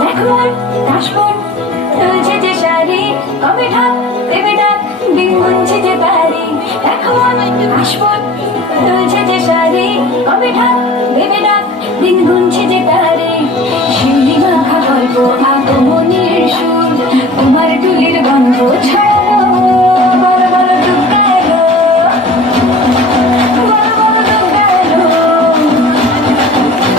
দেখবার দাসবার তুলছে যে শাড়ি, কবে ঢাক দেবে ডাক দিন গুনছে যে তারি। দেখবার দাসবার তুলছে যে শাড়ি, কবে ঢাক দেবে ডাক দিন গুনছে যে তারি। শিউলি মাখা গল্প আগমনের সুর, তোমার টুলির গন্ধ ছড়ালো। বড় বড় ডুবকা এলো, বড় বড় ডুবকা এলো,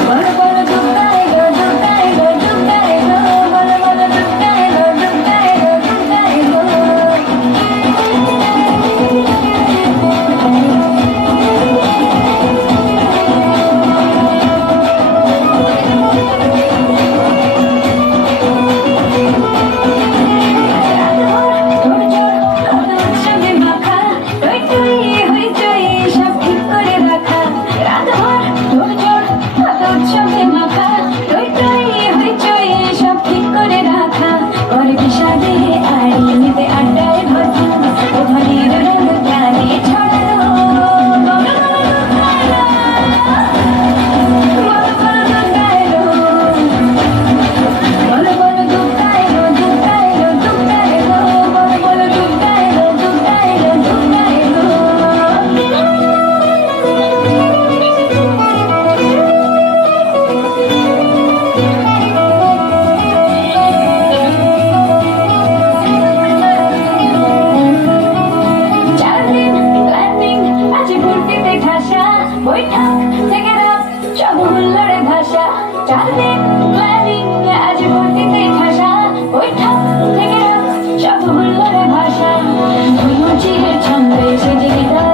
বড় বড় ডুবকা এলো, ডুবকা এলো, ডুবকা এলো, বড় বড় ডুবকা এলো, ডুবকা এলো, ডুবকা এলো। বৈঠক থেকে রাত সব হুল্লোড়ে ভাষা, 4 দিন প্ল্যানিং আজ ভর্তিতে ঠাসা। বৈঠক থেকে রাত সব হুল্লোড়ে ভাষা, ওই মজির ছন্দে সেজে গিটার